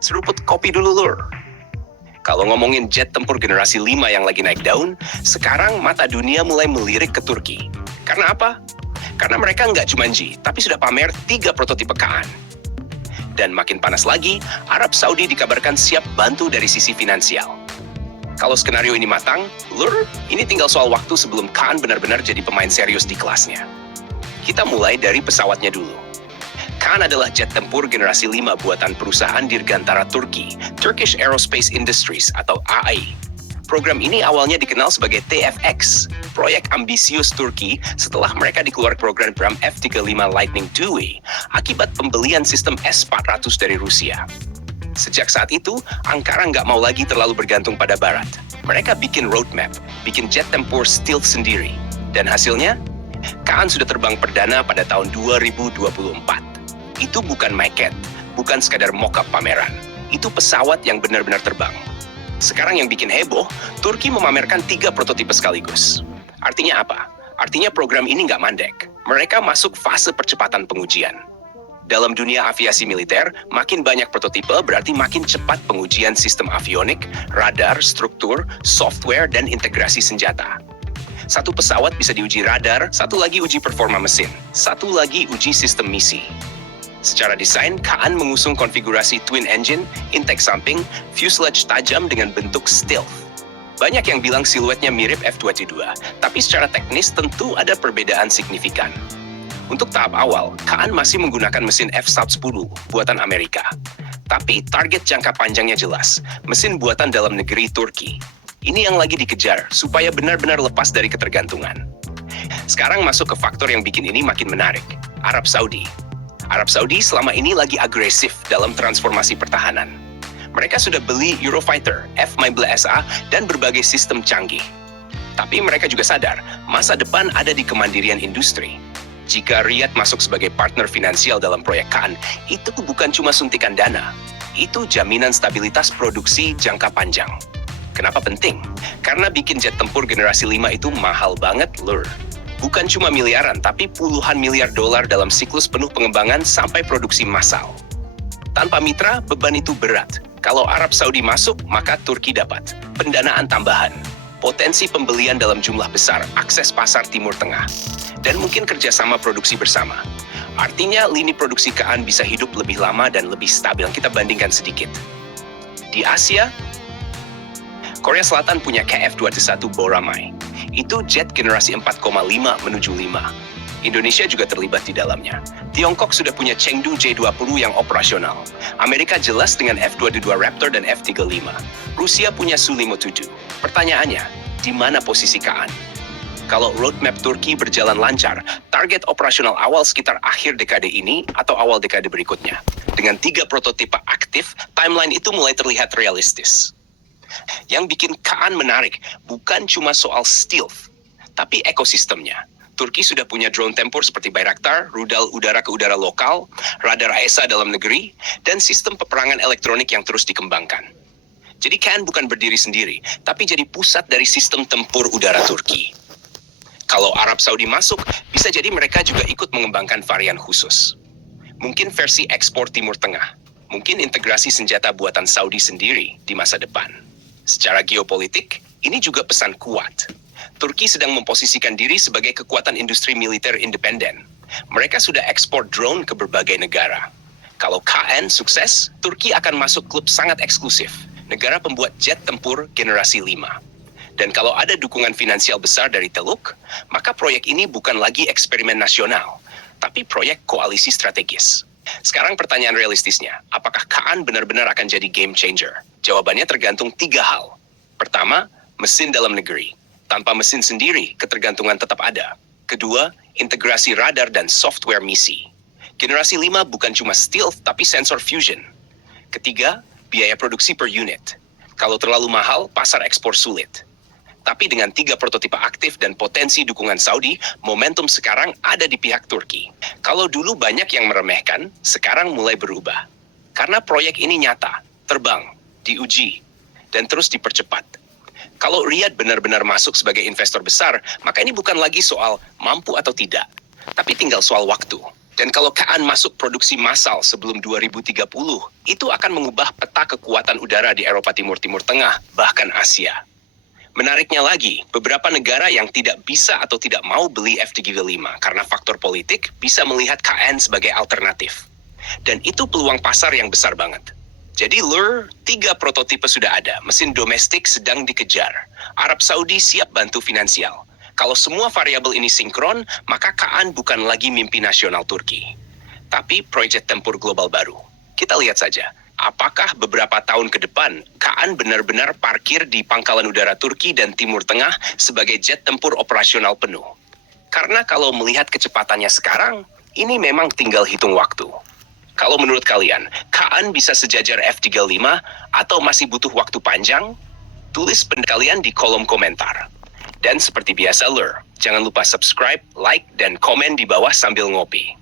Seruput kopi dulu, Lur. Kalau ngomongin jet tempur generasi 5 yang lagi naik daun, sekarang mata dunia mulai melirik ke Turki. Karena apa? Karena mereka nggak Jumanji, tapi sudah pamer 3 prototipe Kaan. Dan makin panas lagi, Arab Saudi dikabarkan siap bantu dari sisi finansial. Kalau skenario ini matang, Lur, ini tinggal soal waktu sebelum Kaan benar-benar jadi pemain serius di kelasnya. Kita mulai dari pesawatnya dulu. Kaan adalah jet tempur generasi 5 buatan perusahaan dirgantara Turki, Turkish Aerospace Industries atau AAI. Program ini awalnya dikenal sebagai TFX, proyek ambisius Turki setelah mereka dikeluarkan program F-35 Lightning II akibat pembelian sistem S-400 dari Rusia. Sejak saat itu, Ankara nggak mau lagi terlalu bergantung pada Barat. Mereka bikin roadmap, bikin jet tempur stealth sendiri. Dan hasilnya, Kaan sudah terbang perdana pada tahun 2024. Itu bukan maquette, bukan sekadar mock-up pameran. Itu pesawat yang benar-benar terbang. Sekarang yang bikin heboh, Turki memamerkan 3 prototipe sekaligus. Artinya apa? Artinya program ini nggak mandek. Mereka masuk fase percepatan pengujian. Dalam dunia aviasi militer, makin banyak prototipe berarti makin cepat pengujian sistem avionik, radar, struktur, software, dan integrasi senjata. Satu pesawat bisa diuji radar, satu lagi uji performa mesin, satu lagi uji sistem misi. Secara desain, Kaan mengusung konfigurasi twin engine, intake samping, fuselage tajam dengan bentuk stealth. Banyak yang bilang siluetnya mirip F-22, tapi secara teknis tentu ada perbedaan signifikan. Untuk tahap awal, Kaan masih menggunakan mesin F-110 buatan Amerika. Tapi target jangka panjangnya jelas, mesin buatan dalam negeri Turki. Ini yang lagi dikejar, supaya benar-benar lepas dari ketergantungan. Sekarang masuk ke faktor yang bikin ini makin menarik, Arab Saudi. Arab Saudi selama ini lagi agresif dalam transformasi pertahanan. Mereka sudah beli Eurofighter, F-15A, dan berbagai sistem canggih. Tapi mereka juga sadar, masa depan ada di kemandirian industri. Jika Riyadh masuk sebagai partner finansial dalam proyek Kaan, itu bukan cuma suntikan dana. Itu jaminan stabilitas produksi jangka panjang. Kenapa penting? Karena bikin jet tempur generasi 5 itu mahal banget, Lur. Bukan cuma miliaran, tapi puluhan miliar dolar dalam siklus penuh pengembangan sampai produksi massal. Tanpa mitra, beban itu berat. Kalau Arab Saudi masuk, maka Turki dapat pendanaan tambahan, potensi pembelian dalam jumlah besar, akses pasar Timur Tengah, dan mungkin kerjasama produksi bersama. Artinya, lini produksi Kaan bisa hidup lebih lama dan lebih stabil. Kita bandingkan sedikit. Di Asia, Korea Selatan punya KF-21 Boramai. Itu jet generasi 4,5 menuju 5. Indonesia juga terlibat di dalamnya. Tiongkok sudah punya Chengdu J-20 yang operasional. Amerika jelas dengan F-22 Raptor dan F-35. Rusia punya Su-57. Pertanyaannya, di mana posisi Kaan? Kalau roadmap Turki berjalan lancar, target operasional awal sekitar akhir dekade ini atau awal dekade berikutnya. Dengan 3 prototipe aktif, timeline itu mulai terlihat realistis. Yang bikin Kaan menarik bukan cuma soal stealth, tapi ekosistemnya. Turki sudah punya drone tempur seperti Bayraktar, rudal udara ke udara lokal, radar AESA dalam negeri, dan sistem peperangan elektronik yang terus dikembangkan. Jadi Kaan bukan berdiri sendiri, tapi jadi pusat dari sistem tempur udara Turki. Kalau Arab Saudi masuk, bisa jadi mereka juga ikut mengembangkan varian khusus. Mungkin versi ekspor Timur Tengah, mungkin integrasi senjata buatan Saudi sendiri di masa depan. Secara geopolitik, ini juga pesan kuat. Turki sedang memposisikan diri sebagai kekuatan industri militer independen. Mereka sudah ekspor drone ke berbagai negara. Kalau KN sukses, Turki akan masuk klub sangat eksklusif, negara pembuat jet tempur generasi 5. Dan kalau ada dukungan finansial besar dari Teluk, maka proyek ini bukan lagi eksperimen nasional, tapi proyek koalisi strategis. Sekarang pertanyaan realistisnya, apakah Kaan benar-benar akan jadi game changer? Jawabannya tergantung 3 hal. Pertama, mesin dalam negeri. Tanpa mesin sendiri, ketergantungan tetap ada. Kedua, integrasi radar dan software misi. Generasi 5 bukan cuma stealth, tapi sensor fusion. Ketiga, biaya produksi per unit. Kalau terlalu mahal, pasar ekspor sulit. Tapi dengan 3 prototipe aktif dan potensi dukungan Saudi, momentum sekarang ada di pihak Turki. Kalau dulu banyak yang meremehkan, sekarang mulai berubah. Karena proyek ini nyata, terbang, diuji, dan terus dipercepat. Kalau Riyadh benar-benar masuk sebagai investor besar, maka ini bukan lagi soal mampu atau tidak, tapi tinggal soal waktu. Dan kalau Kaan masuk produksi massal sebelum 2030, itu akan mengubah peta kekuatan udara di Eropa Timur-Timur Tengah, bahkan Asia. Menariknya lagi, beberapa negara yang tidak bisa atau tidak mau beli FDGV-5 karena faktor politik bisa melihat KN sebagai alternatif. Dan itu peluang pasar yang besar banget. Jadi Lur, 3 prototipe sudah ada, mesin domestik sedang dikejar. Arab Saudi siap bantu finansial. Kalau semua variabel ini sinkron, maka Kaan bukan lagi mimpi nasional Turki, tapi proyek tempur global baru. Kita lihat saja, apakah beberapa tahun ke depan, Kaan benar-benar parkir di pangkalan udara Turki dan Timur Tengah sebagai jet tempur operasional penuh. Karena kalau melihat kecepatannya sekarang, ini memang tinggal hitung waktu. Kalau menurut kalian, Kaan bisa sejajar F-35 atau masih butuh waktu panjang? Tulis pendapat kalian di kolom komentar. Dan seperti biasa Lur, jangan lupa subscribe, like, dan komen di bawah sambil ngopi.